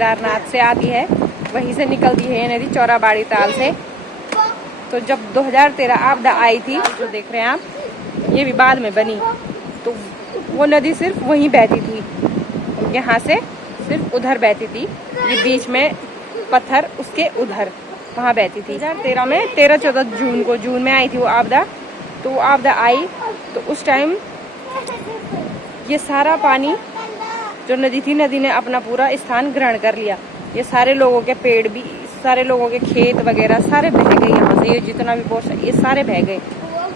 केदारनाथ से आती है, वहीं से निकलती है ये नदी चौराबाड़ी ताल से। तो जब 2013 आपदा आई थी, जो देख रहे हैं आप, ये भी बाद में बनी, तो वो नदी सिर्फ वहीं बहती थी, यहाँ से सिर्फ उधर बहती थी, ये बीच में पत्थर उसके उधर वहाँ बहती थी। 2013 में 13-14 जून को, जून में आई थी वो आपदा। तो वो आपदा आई तो उस टाइम ये सारा पानी जो नदी थी, नदी ने अपना पूरा स्थान ग्रहण कर लिया। ये सारे लोगों के पेड़ भी, सारे लोगों के खेत वगैरह सारे बह गए यहाँ से, ये जितना भी पोर्शन ये सारे बह गए।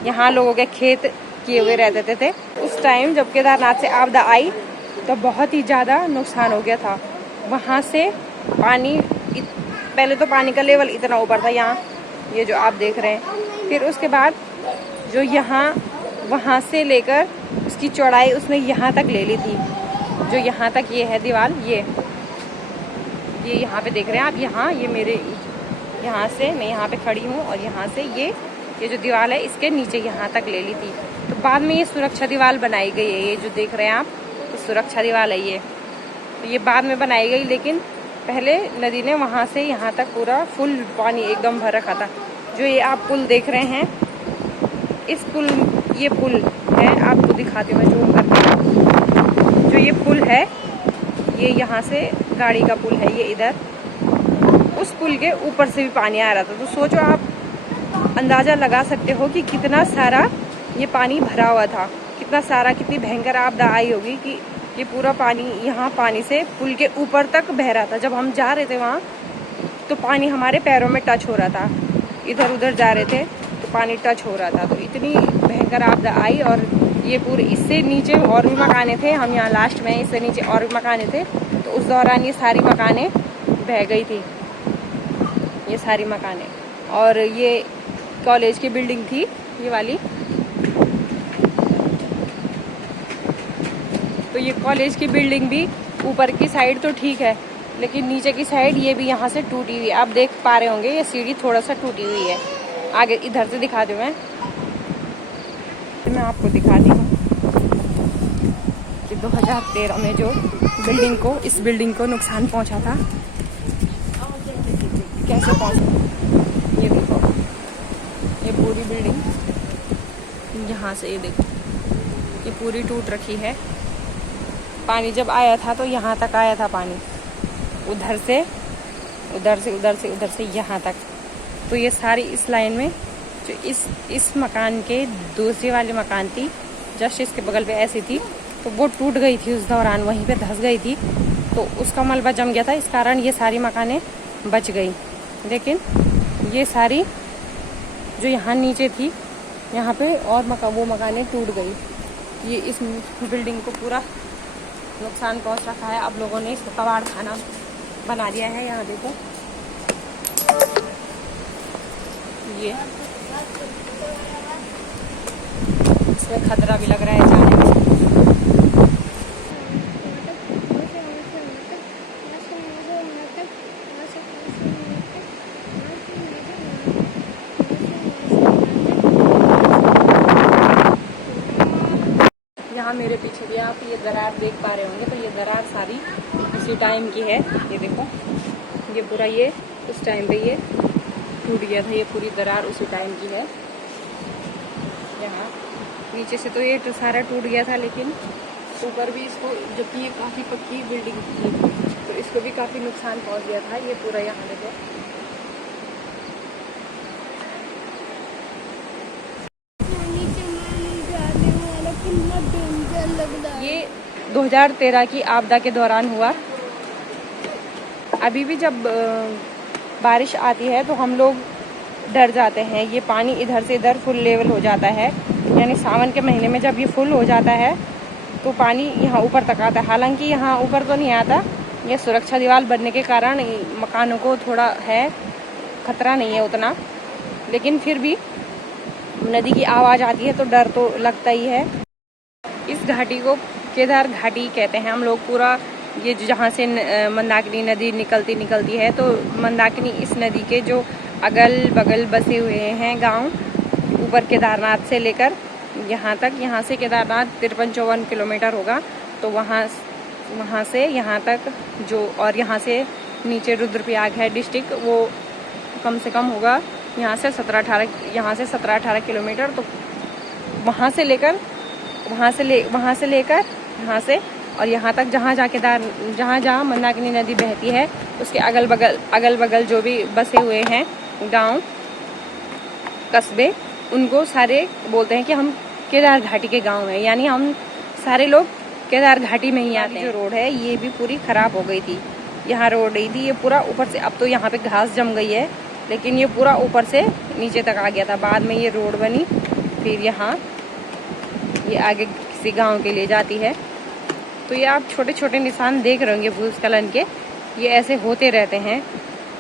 यहाँ लोगों के खेत किए हुए रहते थे। उस टाइम जब केदारनाथ से आपदा आई तो बहुत ही ज़्यादा नुकसान हो गया था। वहाँ से पानी, पहले तो पानी का लेवल इतना ऊपर था यहाँ, ये जो आप देख रहे हैं। फिर उसके बाद जो यहाँ, वहाँ से लेकर उसकी चौड़ाई उसने यहाँ तक ले ली थी, जो यहाँ तक ये है दीवार, ये यहाँ पे देख रहे हैं आप, यहाँ ये मेरे यहाँ से मैं यहाँ पे खड़ी हूँ और यहाँ से ये जो दीवार है इसके नीचे यहाँ तक ले ली थी। तो बाद में ये सुरक्षा दीवार बनाई गई है, ये जो देख रहे हैं आप, ये सुरक्षा दीवार है ये। तो ये बाद में बनाई गई, लेकिन पहले नदी ने वहाँ से यहाँ तक पूरा फुल पानी एकदम भर रखा था। जो ये आप पुल देख रहे हैं, इस पुल, ये पुल है, आपको दिखाती हूँ मैं जूम करके। जो ये पुल है, ये यहाँ से गाड़ी का पुल है, ये इधर, उस पुल के ऊपर से भी पानी आ रहा था। तो सोचो आप, अंदाज़ा लगा सकते हो कि कितना सारा ये पानी भरा हुआ था, कितना सारा, कितनी भयंकर आपदा आई होगी कि ये पूरा पानी यहाँ पानी से पुल के ऊपर तक बह रहा था। जब हम जा रहे थे वहाँ तो पानी हमारे पैरों में टच हो रहा था, इधर उधर जा रहे थे तो पानी टच हो रहा था। तो इतनी भयंकर आपदा आई। और ये पूरे, इससे नीचे और भी मकाने थे, हम यहाँ लास्ट में, इससे नीचे और भी मकाने थे। तो उस दौरान ये सारी मकाने बह गई थी, ये सारी मकाने। और ये कॉलेज की बिल्डिंग थी ये वाली, तो ये कॉलेज की बिल्डिंग भी ऊपर की साइड तो ठीक है, लेकिन नीचे की साइड ये भी यहाँ से टूटी हुई, आप देख पा रहे होंगे, ये सीढ़ी थोड़ा सा टूटी हुई है। आगे इधर से दिखा दूँ मैं आपको दिखाती हूँ कि 2013 में जो बिल्डिंग को, इस बिल्डिंग को नुकसान पहुँचा था, कैसे पहुँचा। ये देखो, ये पूरी बिल्डिंग यहाँ से, ये देखो, ये पूरी टूट रखी है। पानी जब आया था तो यहाँ तक आया था पानी, उधर से उधर से उधर से उधर से यहाँ तक। तो ये सारी इस लाइन में, जो इस मकान के दूसरी वाली मकान थी, जस्ट इसके बगल पे ऐसी थी, तो वो टूट गई थी उस दौरान, वहीं पे धंस गई थी। तो उसका मलबा जम गया था, इस कारण ये सारी मकानें बच गई। लेकिन ये सारी जो यहाँ नीचे थी, यहाँ पे और वो मकानें टूट गई। ये इस बिल्डिंग को पूरा नुकसान पहुंच रखा है। अब लोगों ने इसको कबाड़ खाना बना दिया है। यहाँ देखो, ये इसमें खतरा भी लग रहा है जाने में। यहाँ मेरे पीछे भी आप ये दरार देख पा रहे होंगे, तो ये दरार सारी उसी टाइम की है। ये देखो, ये पूरा, ये उस टाइम पे ये टूट गया था, ये पूरी दरार उसी टाइम की है। यहाँ नीचे से तो ये तो सारा टूट गया था, लेकिन ऊपर भी इसको, जबकि ये काफ़ी पक्की बिल्डिंग थी, तो इसको भी काफ़ी नुकसान पहुँच गया था। ये पूरा यहाँ देखो, ये 2013 की आपदा के दौरान हुआ। अभी भी जब बारिश आती है तो हम लोग डर जाते हैं, ये पानी इधर से इधर फुल लेवल हो जाता है। यानी सावन के महीने में जब ये फुल हो जाता है तो पानी यहाँ ऊपर तक आता है। हालांकि यहाँ ऊपर तो नहीं आता, ये सुरक्षा दीवार बनने के कारण मकानों को थोड़ा है, खतरा नहीं है उतना, लेकिन फिर भी नदी की आवाज़ आती है तो डर तो लगता ही है। इस घाटी को केदार घाटी कहते हैं हम लोग। पूरा ये जहाँ से मंदाकिनी नदी निकलती है, तो मंदाकिनी इस नदी के जो अगल बगल बसे हुए हैं गांव, ऊपर केदारनाथ से लेकर यहाँ तक, यहाँ से केदारनाथ 53-54 किलोमीटर होगा। तो वहाँ वहाँ से यहाँ तक जो, और यहाँ से नीचे रुद्रप्रयाग है डिस्ट्रिक्ट, वो कम से कम होगा यहाँ से 17-18 किलोमीटर। तो वहाँ से लेकर यहाँ से और यहाँ तक जहाँ मंदाकिनी नदी बहती है उसके अगल बगल जो भी बसे हुए हैं गांव कस्बे, उनको सारे बोलते हैं कि हम केदार घाटी के गांव हैं, यानी हम सारे लोग केदार घाटी में ही आते हैं। जो रोड है ये भी पूरी खराब हो गई थी, यहाँ रोड रही थी, ये पूरा ऊपर से, अब तो यहाँ पे घास जम गई है, लेकिन ये पूरा ऊपर से नीचे तक आ गया था। बाद में ये रोड बनी, फिर यहाँ ये आगे किसी गांव के लिए जाती है। तो ये आप छोटे छोटे निशान देख रहे होंगे भूस्खलन के, ये ऐसे होते रहते हैं।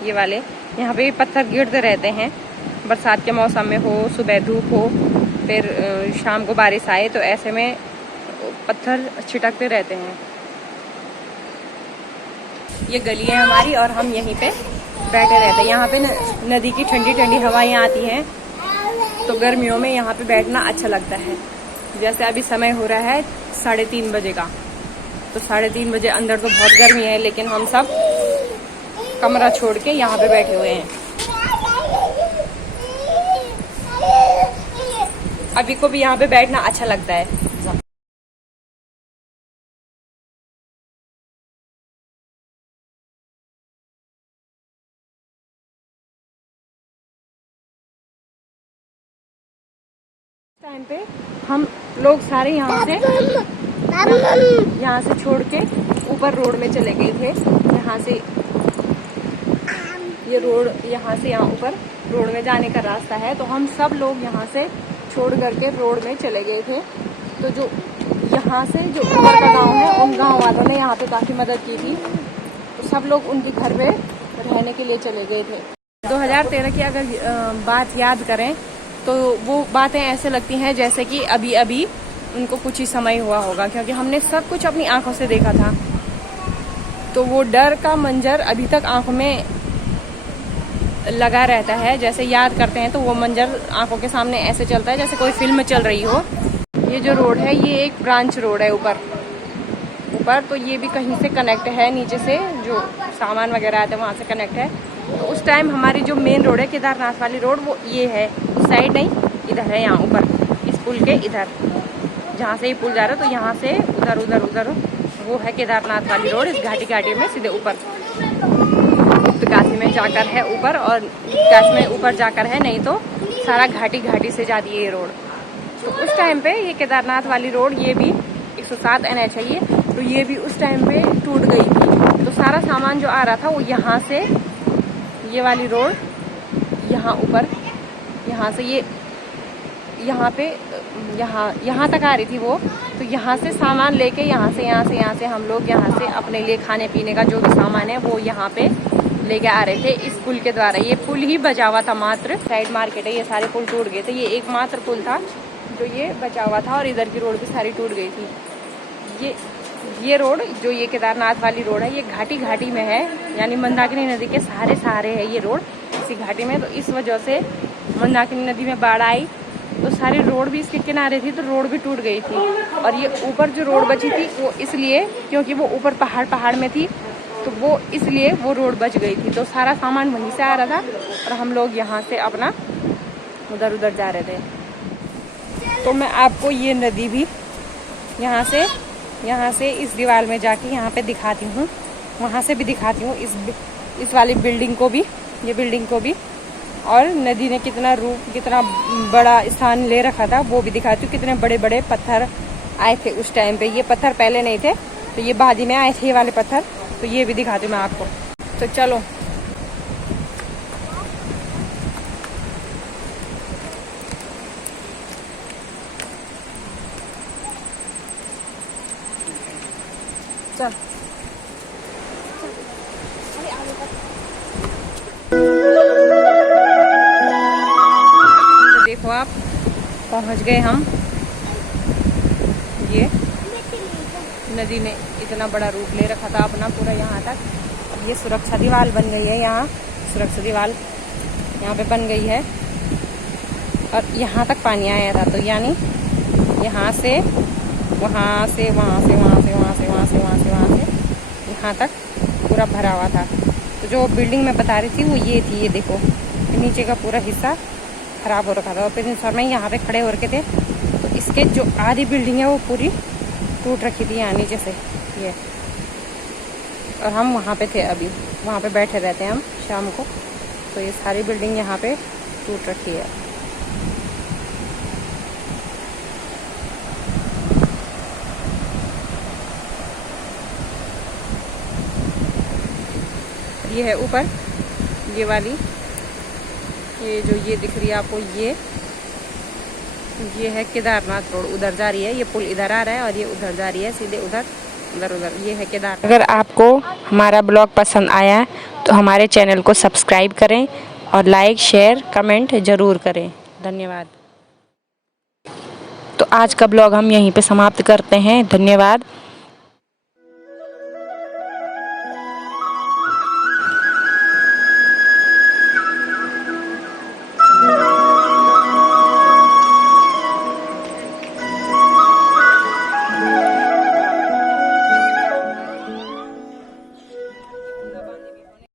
ये वाले यहाँ पे पत्थर गिरते रहते हैं, बरसात के मौसम में हो, सुबह धूप हो, फिर शाम को बारिश आए, तो ऐसे में पत्थर छिटकते रहते हैं। ये गली है हमारी और हम यहीं पे बैठे रहते हैं। यहाँ पे नदी की ठंडी ठंडी हवाएं आती हैं, तो गर्मियों में यहाँ पे बैठना अच्छा लगता है। जैसे अभी समय हो रहा है 3:30 बजे का, तो 3:30 बजे अंदर तो बहुत गर्मी है, लेकिन हम सब कमरा छोड़ के यहाँ पे बैठे हुए हैं। अभी को भी यहाँ पे बैठना अच्छा लगता है। टाइम पे हम लोग सारे यहाँ से छोड़ के ऊपर रोड में चले गए थे। यहाँ से ये रोड, यहाँ से यहाँ ऊपर रोड में जाने का रास्ता है, तो हम सब लोग यहाँ से छोड़ करके रोड में चले गए थे। तो जो यहाँ से जो ऊपर का गांव है, उन गांव वालों ने यहाँ पे काफ़ी मदद की थी, तो सब लोग उनके घर पे रहने के लिए चले गए थे। 2013 की अगर बात याद करें तो वो बातें ऐसे लगती हैं जैसे कि अभी अभी उनको कुछ ही समय हुआ होगा, क्योंकि हमने सब कुछ अपनी आंखों से देखा था। तो वो डर का मंजर अभी तक आंखों में लगा रहता है। जैसे याद करते हैं तो वो मंजर आंखों के सामने ऐसे चलता है जैसे कोई फिल्म चल रही हो। ये जो रोड है ये एक ब्रांच रोड है ऊपर, तो ये भी कहीं से कनेक्ट है, नीचे से जो सामान वगैरह आता है वहाँ से कनेक्ट है। तो उस टाइम हमारी जो मेन रोड है केदारनाथ वाली रोड, वो ये है, उस साइड नहीं, इधर है, यहाँ ऊपर इस पुल के इधर, जहाँ से ये पुल जा रहा है, तो यहाँ से उधर वो है केदारनाथ वाली रोड। इस घाटी में सीधे ऊपर काशी में जाकर है ऊपर, और काशी में ऊपर जाकर है, नहीं तो सारा घाटी से जाती है ये रोड। तो उस टाइम पे ये केदारनाथ वाली रोड, ये भी 107 NH है ये, तो ये भी उस टाइम पे टूट गई थी। तो सारा सामान जो आ रहा था वो यहाँ से, ये वाली रोड यहाँ ऊपर, यहाँ से ये यहाँ तक आ रही थी वो। तो यहाँ से सामान लेके यहाँ से हम लोग यहाँ से अपने लिए खाने पीने का जो भी सामान है वो यहाँ पे लेके आ रहे थे इस पुल के द्वारा। ये पुल ही बचा हुआ था, मात्र साइड मार्केट है, ये सारे पुल टूट गए थे, ये एकमात्र पुल था जो ये बचा हुआ था, और इधर की रोड भी सारी टूट गई थी। ये रोड जो ये केदारनाथ वाली रोड है, ये घाटी में है, यानी मंदाकिनी नदी के सहारे है ये रोड, इसी घाटी में। तो इस वजह से मंदाकिनी नदी में बाढ़ आई तो सारी रोड भी इसके किनारे थी, तो रोड भी टूट गई थी। और ये ऊपर जो रोड बची थी वो इसलिए क्योंकि वो ऊपर पहाड़ में थी, तो वो इसलिए वो रोड बच गई थी। तो सारा सामान वहीं से आ रहा था और हम लोग यहाँ से अपना उधर जा रहे थे। तो मैं आपको ये नदी भी यहाँ से इस दीवार में जाके यहाँ पे दिखाती हूँ, वहाँ से भी दिखाती हूँ, इस वाली बिल्डिंग को भी, ये बिल्डिंग को भी, और नदी ने कितना बड़ा स्थान ले रखा था वो भी दिखाती हूँ। कितने बड़े बड़े पत्थर आए थे उस टाइम पे, ये पत्थर पहले नहीं थे, तो ये बाद में आए थे ये वाले पत्थर, तो ये भी दिखाती हूँ मैं आपको। तो चलो चल देखो आप पहुंच गए हम। ये नदी ने इतना बड़ा रूप ले रखा था अपना पूरा यहाँ तक। अब ये सुरक्षा दीवार बन गई है, यहाँ सुरक्षा दीवार यहाँ पे बन गई है, और यहाँ तक पानी आया था। तो यानी यहाँ से वहाँ से यहाँ तक पूरा भरा हुआ था। तो जो बिल्डिंग मैं बता रही थी वो ये थी, ये देखो नीचे का पूरा हिस्सा खराब हो रखा था। और प्रिंस और मैं यहाँ पे खड़े हो रखे थे, तो इसके जो आधी बिल्डिंग है वो पूरी टूट रखी थी यहाँ नीचे से ये। और हम वहाँ पे थे, अभी वहाँ पे बैठे रहते हैं हम शाम को। तो ये सारी बिल्डिंग यहाँ पे टूट रखी है। ये है ऊपर ये वाली, ये जो ये दिख रही है आपको, ये है केदारनाथ रोड, उधर जा रही है। ये पुल इधर आ रहा है और ये उधर जा रही है सीधे उधर उधर। ये है केदार। अगर आपको हमारा ब्लॉग पसंद आया है तो हमारे चैनल को सब्सक्राइब करें और लाइक शेयर कमेंट ज़रूर करें। धन्यवाद। तो आज का ब्लॉग हम यहीं पे समाप्त करते हैं। धन्यवाद।